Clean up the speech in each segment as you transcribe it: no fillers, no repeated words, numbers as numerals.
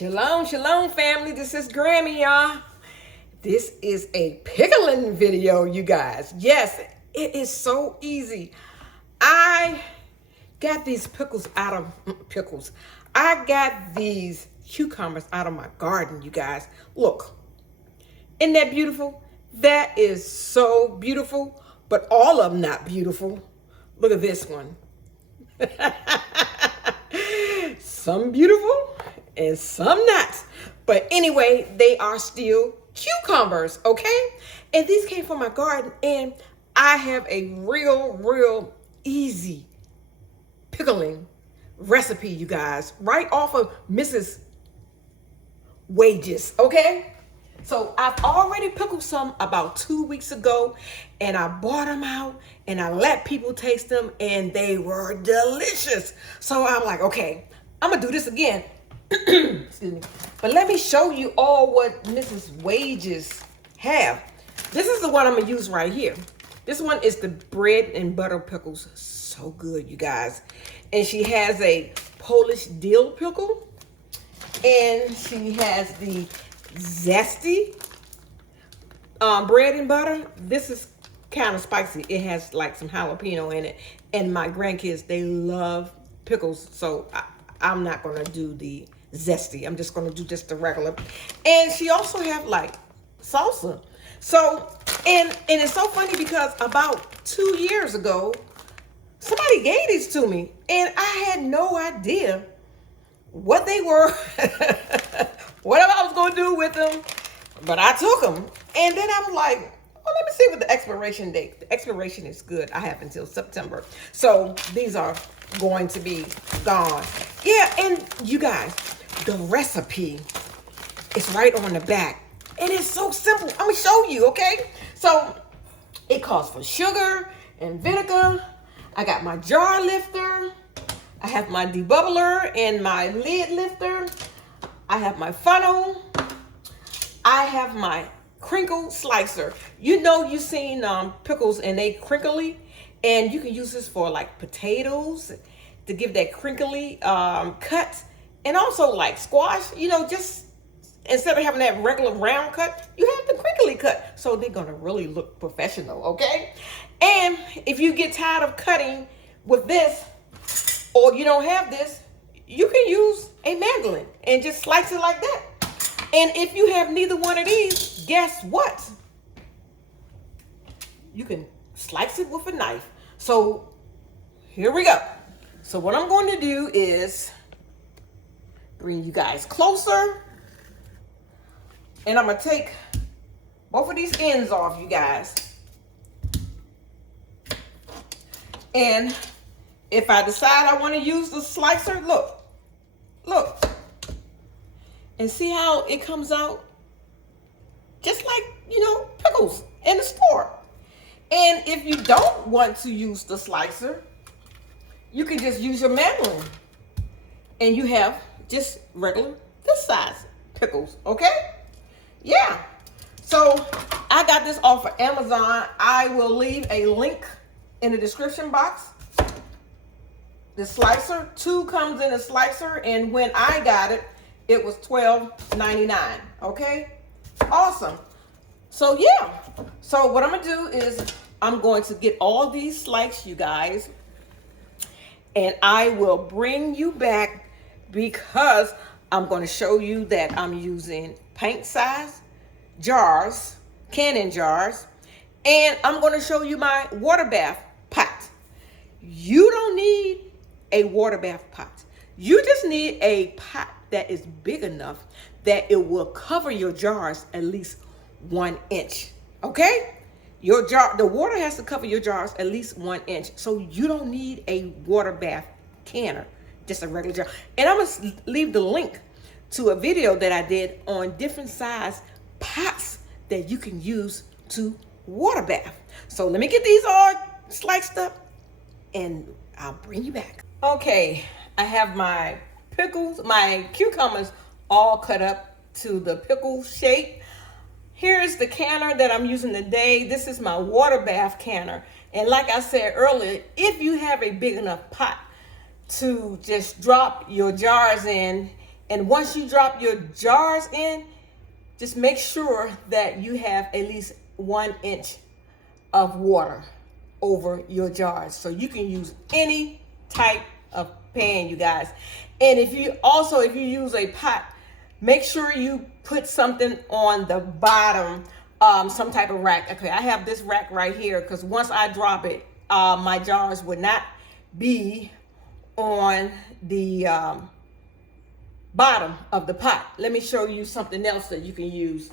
Shalom, shalom, family. This is Grammy Yah. This is a pickling video, you guys. Yes, it is so easy. I got these pickles. I got these cucumbers out of my garden, you guys. Look, isn't that beautiful? That is so beautiful, but all of them not beautiful. Look at this one. Some beautiful and some not. But anyway, they are still cucumbers, okay? And these came from my garden, and I have a real easy pickling recipe, you guys, right off of Mrs. Wages, okay? So I've already pickled some about 2 weeks ago, and I bought them out and I let people taste them, and they were delicious. So I'm like, okay, I'm gonna do this again. Excuse me. But let me show you all what Mrs. Wages have. This is the one I'm gonna use right here. This one is the bread and butter pickles. So good, you guys. And she has a Polish dill pickle, and she has the zesty bread and butter. This is kind of spicy. It has like some jalapeno in it, and my grandkids, they love pickles, so I'm not gonna do the zesty. I'm just gonna do just the regular. And she also have like salsa. So and it's so funny because about 2 years ago somebody gave these to me, and I had no idea what they were, what I was gonna do with them, but I took them. And then I was like, well, let me see what the expiration date. The expiration is good. I have until September. So these are going to be gone. Yeah, and you guys, the recipe is right on the back. And it's so simple. I'm gonna show you, okay? So it calls for sugar and vinegar. I got my jar lifter. I have my debubbler and my lid lifter. I have my funnel. I have my crinkle slicer. You know, you've seen pickles and they crinkly, and you can use this for like potatoes to give that crinkly cut, and also like squash. You know, just instead of having that regular round cut, you have the crinkly cut, so they're gonna really look professional, okay? And if you get tired of cutting with this, or you don't have this, you can use a mandolin and just slice it like that. And if you have neither one of these, guess what? You can slice it with a knife. So here we go. So what I'm going to do is bring you guys closer, and I'm gonna take both of these ends off, you guys. And if I decide I want to use the slicer, look. And see how it comes out? Just like, you know, pickles in the store. And if you don't want to use the slicer, you can just use your mandolin. And you have just regular, this size pickles, okay? Yeah. So I got this off of Amazon. I will leave a link in the description box. The slicer, 2 comes in a slicer, and when I got it, it was $12.99. Okay, awesome. So yeah, so what I'm gonna do is I'm going to get all these sliced, you guys, and I will bring you back because I'm going to show you that I'm using pint size jars, canning jars, and I'm going to show you my water bath pot. You don't need a water bath pot. You just need a pot that is big enough that it will cover your jars at least 1 inch. Okay? Your jar, the water has to cover your jars at least 1 inch. So you don't need a water bath canner, just a regular jar. And I'm gonna leave the link to a video that I did on different size pots that you can use to water bath. So let me get these all sliced up and I'll bring you back. Okay, I have my pickles, my cucumbers all cut up to the pickle shape. Here's the canner that I'm using today. This is my water bath canner. And like I said earlier, if you have a big enough pot to just drop your jars in And once you drop your jars in, just make sure that you have at least 1 inch of water over your jars. So you can use any type of pan, you guys. And if you use a pot, make sure you put something on the bottom, some type of rack. Okay, I have this rack right here because once I drop it, my jars would not be on the bottom of the pot. Let me show you something else that you can use.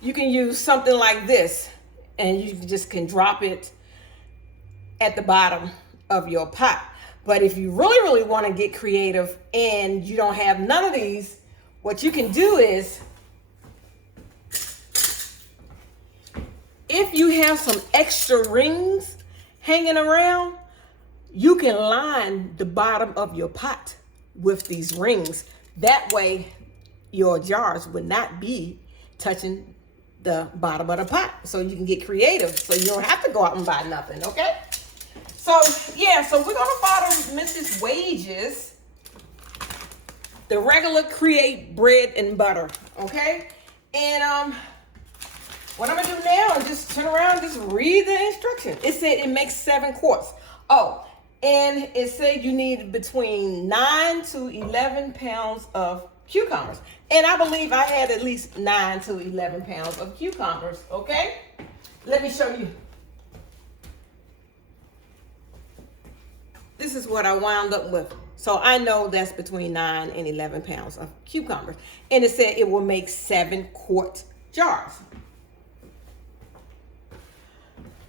You can use something like this, and you just can drop it at the bottom of your pot. But if you really want to get creative and you don't have none of these, what you can do is, if you have some extra rings hanging around, you can line the bottom of your pot with these rings. That way your jars would not be touching the bottom of the pot. So you can get creative, so you don't have to go out and buy nothing, okay? So yeah, so we're gonna follow Mrs. Wages, the regular create bread and butter, okay? And what I'm gonna do now is just turn around, just read the instructions. It said it makes 7 quarts. Oh, and it said you need between 9 to 11 pounds of cucumbers. And I believe I had at least 9 to 11 pounds of cucumbers, okay? Let me show you. This is what I wound up with. So I know that's between 9 and 11 pounds of cucumbers. And it said it will make 7 quart jars.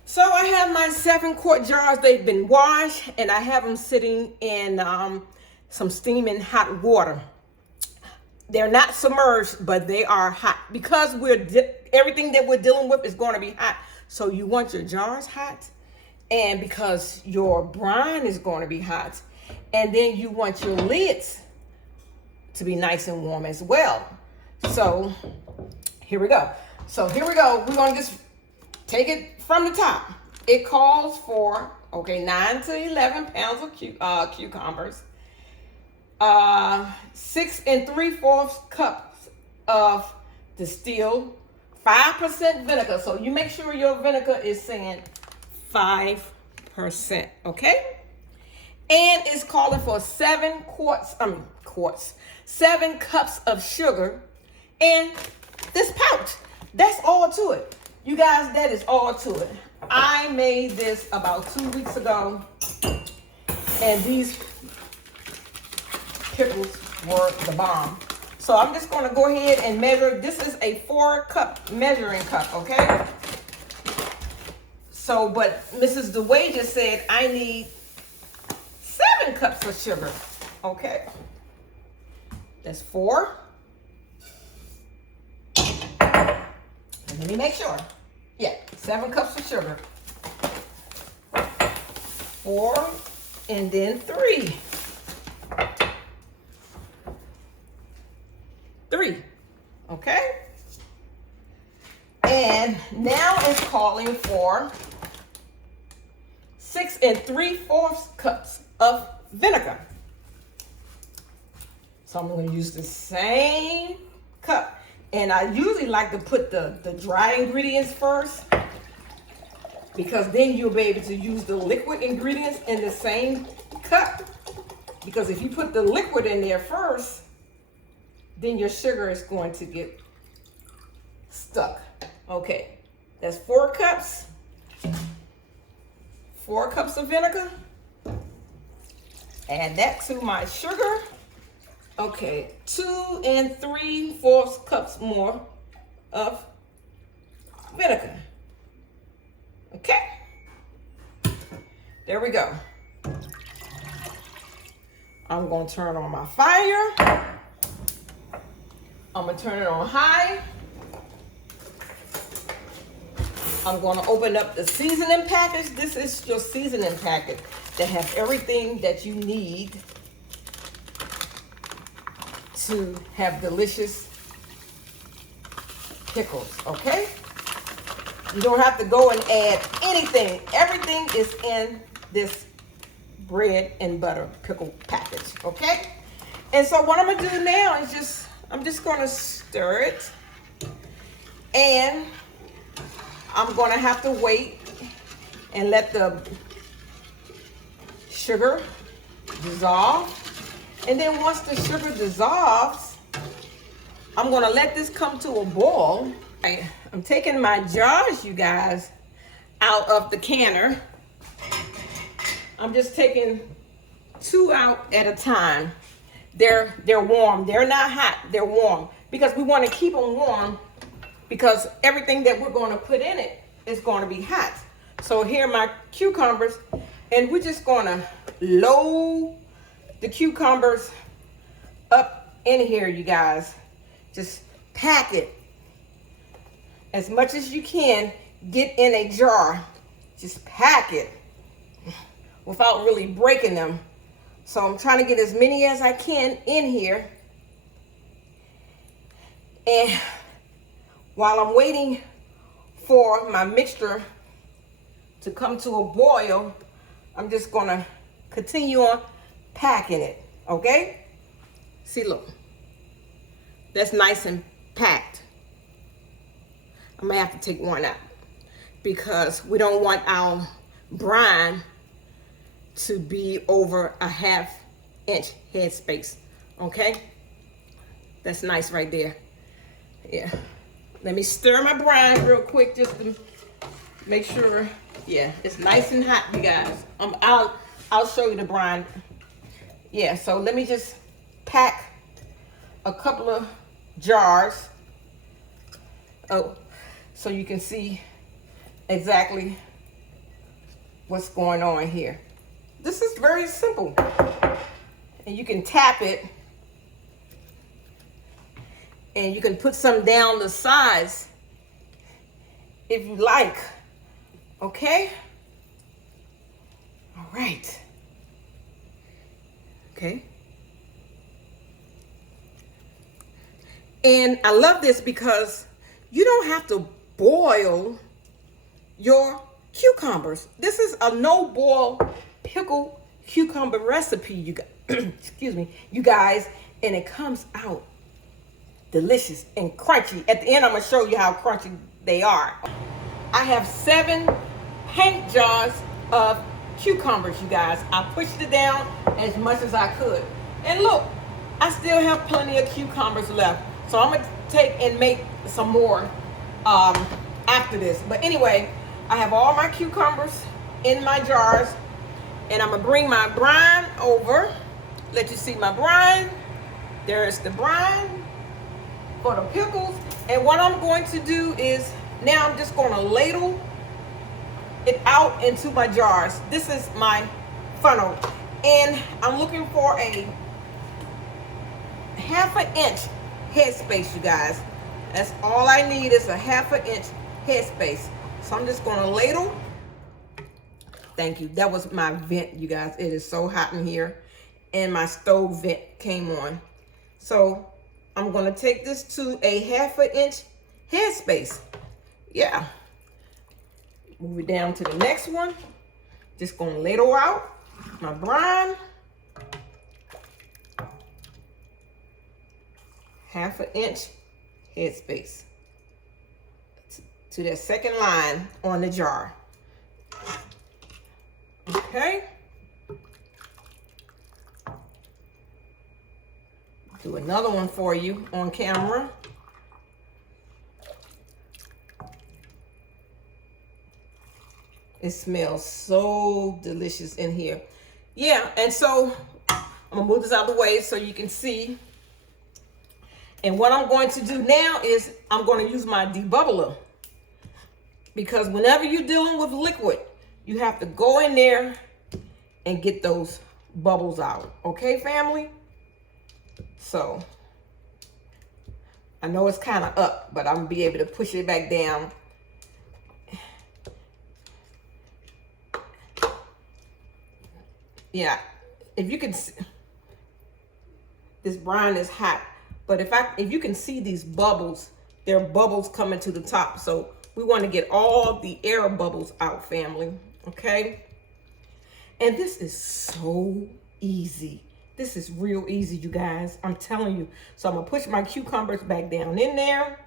So I have my 7 quart jars. They've been washed, and I have them sitting in some steaming hot water. They're not submerged, but they are hot because everything that we're dealing with is going to be hot. So you want your jars hot, and because your brine is going to be hot, and then you want your lids to be nice and warm as well. So here we go. We're going to just take it from the top. It calls for, 9 to 11 pounds of cucumbers, 6 3/4 cups of distilled 5% vinegar. So you make sure your vinegar is saying 5%, okay? And it's calling for 7 cups of sugar and this pouch. That's all to it. You guys, that is all to it. I made this about 2 weeks ago, and these pickles were the bomb. So I'm just going to go ahead and measure. This is a 4-cup measuring cup, okay? So, but Mrs. DeWay just said I need 7 cups of sugar, okay? That's 4. Let me make sure. Yeah, 7 cups of sugar. 4 and then 3. 3, okay? And now it's calling for 6 3/4 cups of vinegar. So I'm going to use the same cup. And I usually like to put the dry ingredients first, because then you'll be able to use the liquid ingredients in the same cup. Because if you put the liquid in there first, then your sugar is going to get stuck. Okay, that's 4 cups. 4 cups of vinegar. Add that to my sugar. Okay, 2 3/4 cups more of vinegar. Okay, there we go. I'm going to turn on my fire. I'm going to turn it on high. I'm going to open up the seasoning package. This is your seasoning packet that has everything that you need to have delicious pickles, okay? You don't have to go and add anything. Everything is in this bread and butter pickle package, okay? And so what I'm gonna do now is I'm just gonna stir it, and I'm gonna have to wait and let the sugar dissolve. And then once the sugar dissolves, I'm gonna let this come to a boil. I'm taking my jars, you guys, out of the canner. I'm just taking 2 out at a time. They're warm. They're not hot. They're warm because we want to keep them warm because everything that we're going to put in it is going to be hot. So here are my cucumbers, and we're just going to load the cucumbers up in here, you guys. Just pack it as much as you can. Get in a jar. Just pack it without really breaking them. So I'm trying to get as many as I can in here. And while I'm waiting for my mixture to come to a boil, I'm just gonna continue on packing it, okay? See, look, that's nice and packed. I may have to take one out because we don't want our brine to be over a 1/2 inch headspace, okay? That's nice right there. Yeah. Let me stir my brine real quick just to make sure. Yeah, it's nice and hot, you guys. I'll show you the brine. Yeah, so let me just pack a couple of jars. Oh, so you can see exactly what's going on here. This is very simple. And you can tap it. And you can put some down the sides if you like. Okay? All right. Okay. And I love this because you don't have to boil your cucumbers. This is a no-boil pickle cucumber recipe, you guys. Excuse me, you guys, and it comes out delicious and crunchy. At the end, I'm gonna show you how crunchy they are. I have 7 paint jars of cucumbers, you guys. I pushed it down as much as I could. And look, I still have plenty of cucumbers left. So I'm gonna take and make some more after this. But anyway, I have all my cucumbers in my jars, and I'm gonna bring my brine over. Let you see my brine. There's the brine for the pickles. And what I'm going to do is, now I'm just gonna ladle it out into my jars. This is my funnel. And I'm looking for a 1/2 inch headspace, you guys. That's all I need is a 1/2 inch headspace. So I'm just gonna ladle. Thank you. That was my vent, you guys. It is so hot in here. And my stove vent came on. So I'm gonna take this to a 1/2 inch headspace. Yeah. Move it down to the next one. Just gonna ladle out my brine. 1/2 inch headspace to that second line on the jar. Okay. Do another one for you on camera. It smells so delicious in here. Yeah, and so I'm gonna move this out of the way so you can see. And what I'm going to do now is I'm going to use my debubbler, because whenever you're dealing with liquid, you have to go in there and get those bubbles out. Okay, family? So I know it's kind of up, but I'm gonna be able to push it back down. Yeah, if you can see, this brine is hot, but if you can see these bubbles, there are bubbles coming to the top. So we want to get all the air bubbles out, family. Okay. And this is so easy. This is real easy, you guys. I'm telling you. So I'm gonna push my cucumbers back down in there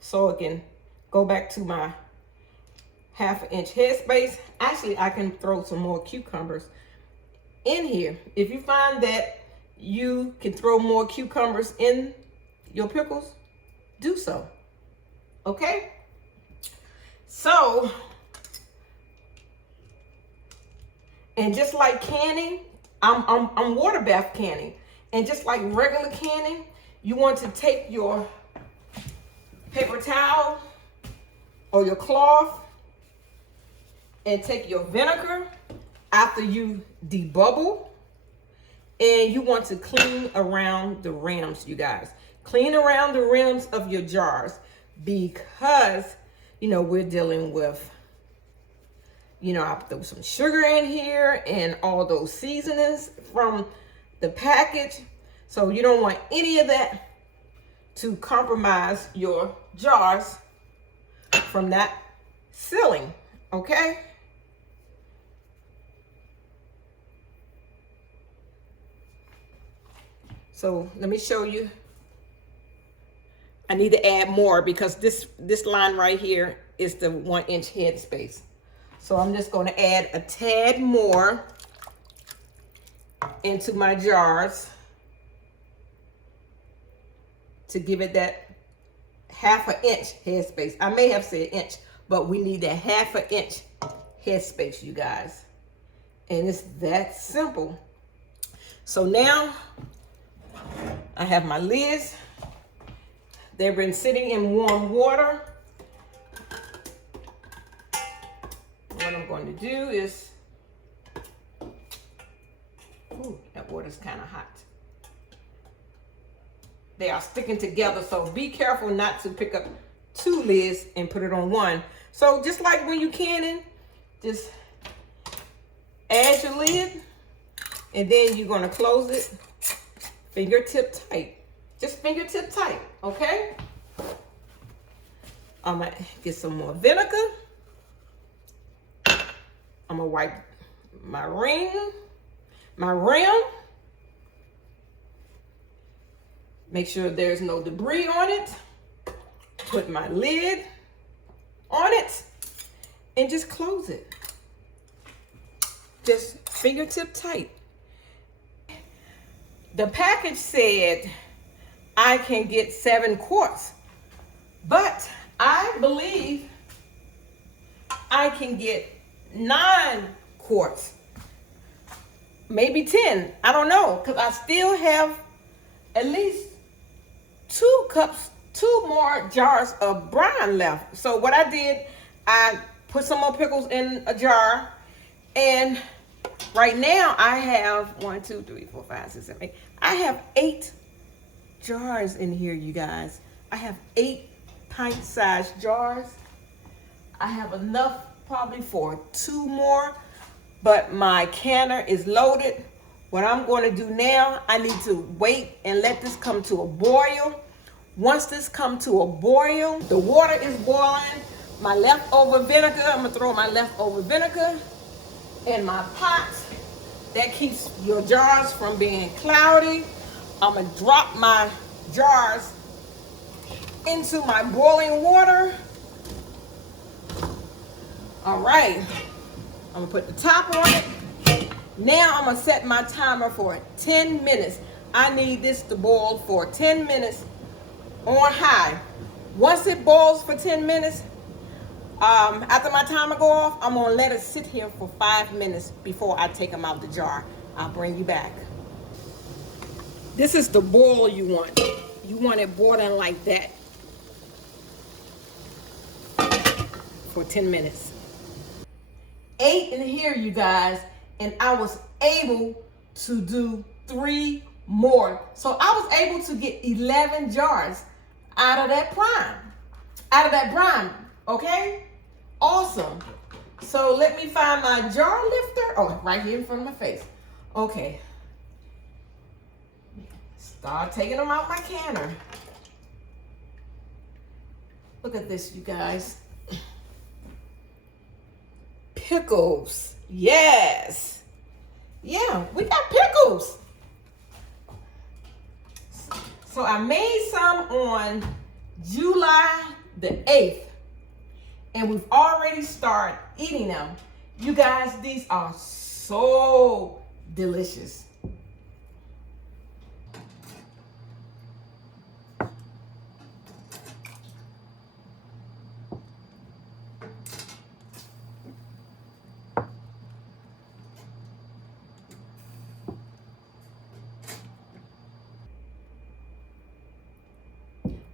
so it can go back to my 1/2 inch headspace. Actually, I can throw some more cucumbers in here. If you find that you can throw more cucumbers in your pickles, do so. Okay? So, and just like canning, I'm water bath canning. And just like regular canning, you want to take your paper towel or your cloth and take your vinegar after you debubble, and you want to clean around the rims, you guys. Clean around the rims of your jars because, you know, we're dealing with, you know, I threw some sugar in here and all those seasonings from the package. So you don't want any of that to compromise your jars from that sealing, okay? So let me show you. I need to add more because this line right here is the 1 inch headspace. So I'm just going to add a tad more into my jars to give it that 1/2 inch headspace. I may have said inch, but we need that 1/2 inch headspace, you guys. And it's that simple. So now I have my lids. They've been sitting in warm water. What I'm going to do is, ooh, that water's kind of hot. They are sticking together, so be careful not to pick up 2 lids and put it on one. So just like when you canning, just add your lid, and then you're going to close it fingertip tight. Just fingertip tight, okay? I'm going to get some more vinegar. I'm going to wipe my rim. Make sure there's no debris on it. Put my lid on it and just close it. Just fingertip tight. The package said I can get 7 quarts, but I believe I can get 9 quarts, maybe 10. I don't know, because I still have at least 2 cups, 2 more jars of brine left. So what I did, I put some more pickles in a jar, and right now I have 1, 2, 3, 4, 5, 6, 7, 8. I have 8 jars in here, you guys. I have 8 pint-sized jars. I have enough probably for 2 more, but my canner is loaded. What I'm going to do now, I need to wait and let this come to a boil. Once this comes to a boil, the water is boiling. My leftover vinegar, I'm going to throw my leftover vinegar in my pot. That keeps your jars from being cloudy. I'm going to drop my jars into my boiling water. All right. I'm going to put the top on it. Now I'm going to set my timer for 10 minutes. I need this to boil for 10 minutes on high. Once it boils for 10 minutes, after my timer go off, I'm going to let it sit here for 5 minutes before I take them out the jar. I'll bring you back. This is the boil you want. You want it boiling like that for 10 minutes. 8 in here, you guys, and I was able to do 3 more. So I was able to get 11 jars out of that brine, okay? Awesome. So let me find my jar lifter. Oh, right here in front of my face. Okay. Start taking them out my canner. Look at this, you guys. Pickles. Yes. Yeah, we got pickles. So I made some on July the 8th, and we've already started eating them. You guys, these are so delicious.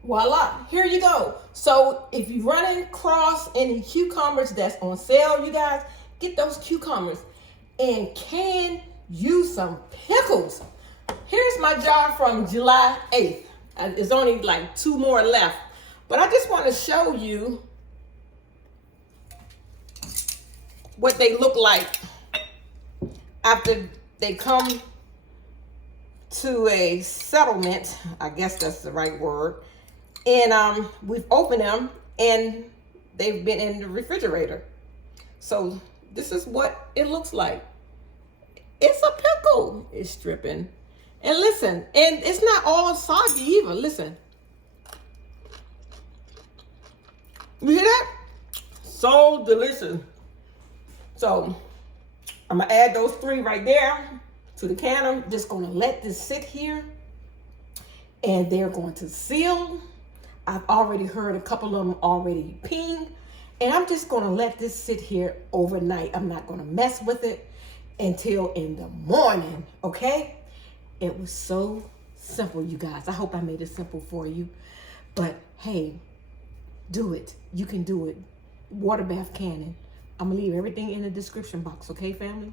Voila, here you go. So if you run across any cucumbers that's on sale, you guys, get those cucumbers and can use some pickles. Here's my jar from July 8th. There's only like 2 more left. But I just want to show you what they look like after they come to a settlement. I guess that's the right word. And we've opened them and they've been in the refrigerator. So this is what it looks like. It's a pickle. It's dripping. And listen, and it's not all soggy either. Listen. You hear that? So delicious. So I'm gonna add those 3 right there to the can. I'm just gonna let this sit here and they're going to seal. I've already heard a couple of them already ping, and I'm just gonna let this sit here overnight. I'm not gonna mess with it until in the morning, okay? It was so simple, you guys. I hope I made it simple for you, but hey, do it. You can do it. Water bath canning. I'm gonna leave everything in the description box, okay, family?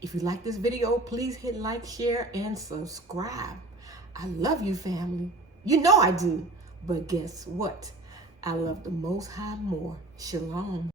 If you like this video, please hit like, share, and subscribe. I love you, family. You know I do. But guess what? I love the Most High more. Shalom.